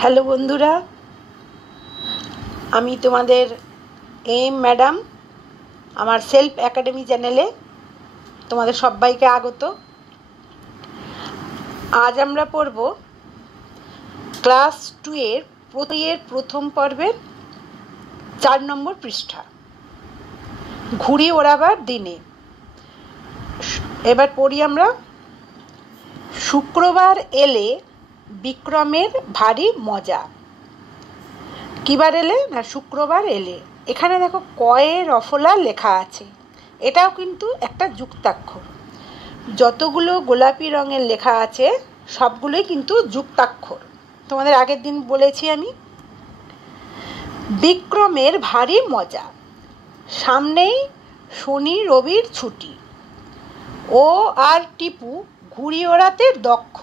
Hello বন্ধুরা, আমি তোমাদের ম্যাডাম। আমার সেলফ একাডেমি চ্যানেলে তোমাদের সবাইকে আগত। আজ আমরা পড়ব ক্লাস 2 এর প্রথম পর্বের 4 নম্বর পৃষ্ঠা, ঘুড়ি ওড়াবার দিনে। এবার পড়ি আমরা। শুক্রবার এলে বিক্রমের ভারী মজা। কিবার এলে না, শুক্রবার এলে। এখানে দেখো কয়ে রফলা লেখা আছে, এটাও কিন্তু একটা যুক্তাক্ষর। যতগুলো গোলাপি রঙের লেখা আছে সবগুলোই কিন্তু যুক্তাক্ষর, তোমাদের আগের দিন বলেছি আমি। বিক্রমের ভারী মজা, সামনেই শনি রবির ছুটি। ও আর টিপু ঘুড়ি ওড়াতে দক্ষ।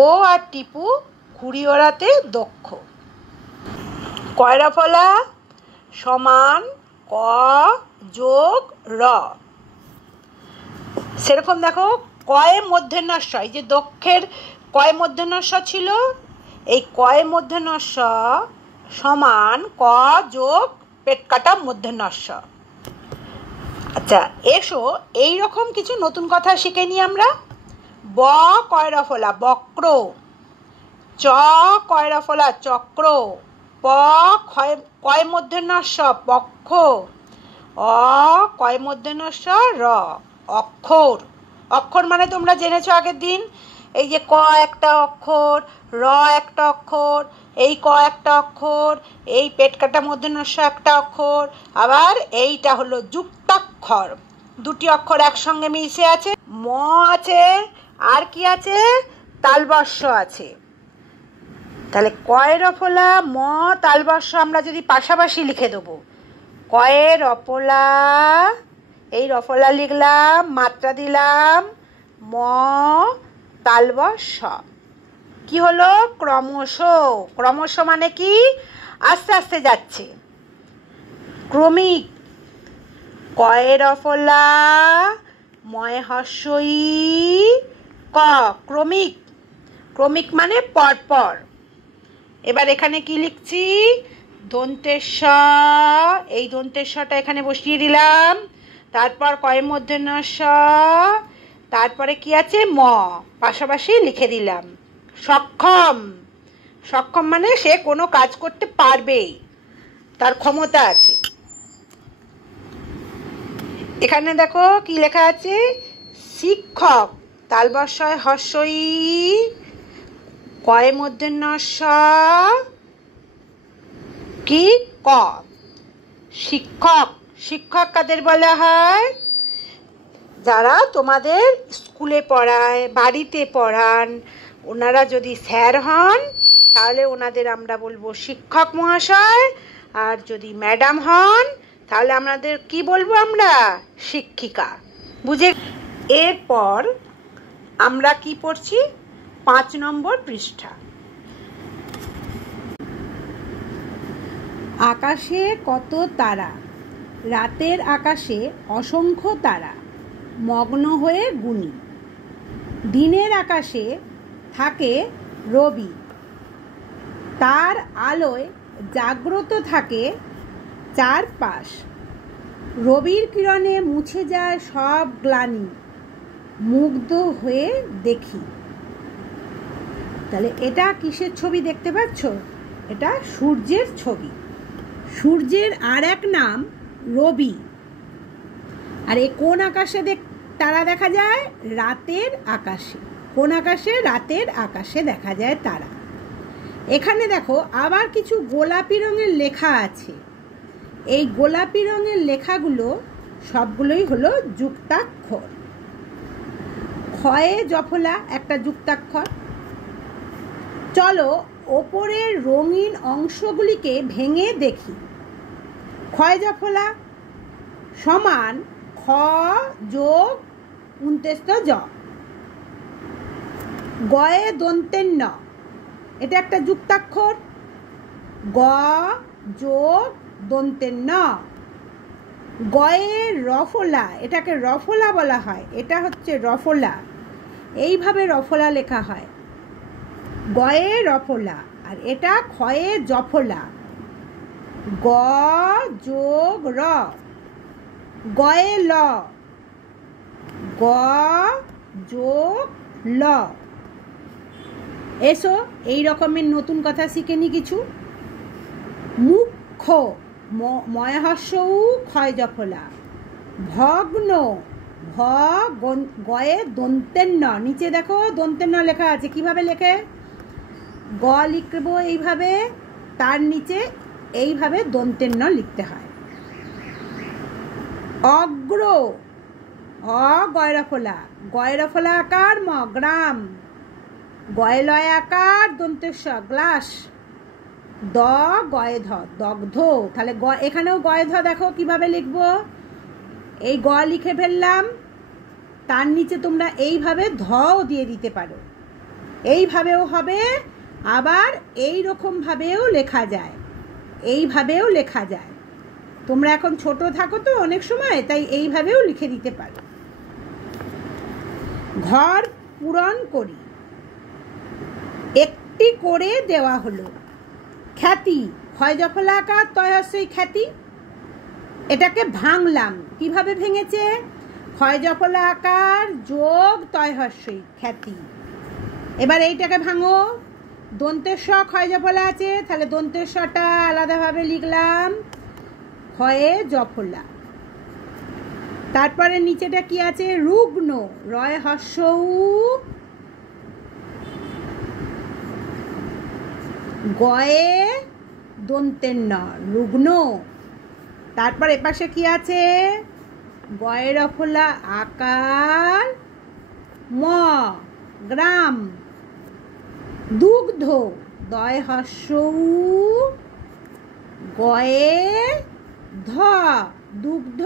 ও আর টিপু ঘুড়ি ওড়াতে দক্ষ। কয়রাফলা সমান ক যোগ র। সেরকম দেখো কয়ে মধ্যেনস্য, এই যে দক্ষের কয় মধ্যেনস্য ছিল, এই কয় মধ্যেনস্য সমান ক যোগ পেট কাটা মধ্যেনস্য। আচ্ছা, এসো এই রকম কিছু নতুন কথা শিখে নিই আমরা। ব কয়রাফলা বক্র, চ কয়রাফলা চক্র, প কয় মধ্যেনস্য পক্ষ, অ কয় মধ্যেনস্য র অক্ষর। অক্ষর মানে তোমরা জেনেছো আগের দিন, এই যে ক একটা অক্ষর, র একটা অক্ষর, এই ক একটা অক্ষর, এই পেট কাটা মধ্যেনস্য একটা অক্ষর, আবার এইটা হলো যুক্তাক্ষর। দুটি অক্ষর একসঙ্গে মিশে আছে, ম আছে, আর কি আছে, তালবস্য আছে। তাহলে কয় রফলা ম তালবস্য আমরা যদি পাশাপাশি লিখে দেবো, কয়ে রফলা, এই রফলা লিখলাম, মাত্রা দিলাম, ম তালবস্য। কি হলো, ক্রমশ। ক্রমশ মানে কি, আস্তে আস্তে যাচ্ছে, ক্রমিক। কয়ে রফলা ময় হস্যই ক, ক্রমিক। ক্রমিক মানে পরপর। এবার এখানে কি লিখছি, দন্তেশ্ব, এই দন্তেশ্বটা এখানে বসিয়ে দিলাম, তারপর কয়ের মধ্যেনস্য, তারপরে কি আছে ম, পাশাপাশি লিখে দিলাম। সক্ষম, সক্ষম মানে সে কোনো কাজ করতে পারবে, তার ক্ষমতা আছে। এখানে দেখো কি লেখা আছে, শিক্ষক, তালবস্যয় হস্যই, কয় মধ্যেনস্য কি ক, শিক্ষক। শিক্ষক কাদের বলা হয়, যারা তোমাদের স্কুলে পড়ায়, বাড়িতে পড়ান, ওনারা যদি স্যার হন তাহলে ওনাদের আমরা বলবো শিক্ষক মহাশয়, আর যদি ম্যাডাম হন তাহলে আমাদের কি বলবো আমরা, শিক্ষিকা। বুঝে? এরপর আমরা কি পড়ছি, 5 নম্বর পৃষ্ঠা। আকাশে কত তারা, রাতের আকাশে অসংখ্য তারা, মগ্ন হয়ে গুনি। দিনের আকাশে থাকে রবি, তার আলোয় জাগ্রত থাকে চারপাশ। রবির কিরণে মুছে যায় সব গ্লানি, মুগ্ধ হয়ে দেখি। তাহলে এটা কিসের ছবি দেখতে পাচ্ছ, এটা সূর্যের ছবি। সূর্যের আর এক নাম রবি। আর এই কোন আকাশে তারা দেখা যায়, রাতের আকাশে। কোন আকাশে, রাতের আকাশে দেখা যায় তারা। এখানে দেখো আবার কিছু গোলাপি রঙের লেখা আছে, এই গোলাপি রঙের লেখাগুলো সবগুলোই হলো যুক্তাক্ষর। ক্ষয়ে জফলা একটা যুক্তাক্ষর। চলো ওপরের রঙিন অংশগুলিকে ভেঙে দেখি। ক্ষয় জফলা সমান খ যোগ 29 জ। গয়ে দন্তের ন, এটা একটা যুক্তাক্ষর, গ যোগ দন্তের ন। গয়ে রফলা, এটাকে রফলা বলা হয়, এটা হচ্ছে রফলা, এইভাবে রফলা লেখা হয়, গয়ে রফলা। আর এটা ক্ষয়ে জফলা, গ যোগ র, গয়ে ল, গ যোগ ল। এসো এই রকমের নতুন কথা শিখে নি কিছু। মুখ্য, ময়হস্য উ ক্ষয় জফলা, ভগ্ন, ভ গয়ে দন্তের ন, নিচে দেখো দন্তের ন লেখা আছে, কিভাবে লেখে? গ লিখবো এইভাবে, তার নিচে এইভাবে দন্তের ন লিখতে হয়। অগ্র, অ গয়রফলা, গয়রফলা আকার ম, গ্রাম, গয়ে লয় আকার দন্তেশ্ব, গ্লাস, দ গয়ে ধ, দগ্ধ। তাহলে এখানেও গয়ে ধ দেখো কিভাবে লিখবো, এই গ লিখে ফেললাম, তার নিচে তোমরা এইভাবে ধও দিয়ে দিতে পারো, এইভাবেও হবে, আবার এই রকম ভাবেও লেখা যায়, এইভাবেও লেখা যায়। তোমরা এখন ছোট থাকো তো অনেক সময়, তাই এইভাবেও লিখে দিতে পারো। ঘর পূরণ করি, একটি করে দেওয়া হলো। খ্যাতি, ক্ষয় জফলা আকার তয় হস্যই খ্যাতি, এটাকে ভাঙলাম, কিভাবে ভেঙেছে? ক্ষয় জফলা আকার যোগ তয় হস্যই খ্যাতি। এবার এইটাকে ভাঙো, দন্তের স ক্ষয় জফলা আছে, তাহলে দন্তের সটা আলাদাভাবে লিখলাম, ক্ষয়ে জফলা। তারপরে নিচেটা কি আছে? রুগ্ন, রয় হস্য উ, গয়ে দন্তের ন, রুগ্ন। তারপর এপাশে কি আছে? গয়ের রফলা আকার ম, গ্রাম, দুগ্ধ, দয় হস্য উ, গয়ে ধ, দুগ্ধ।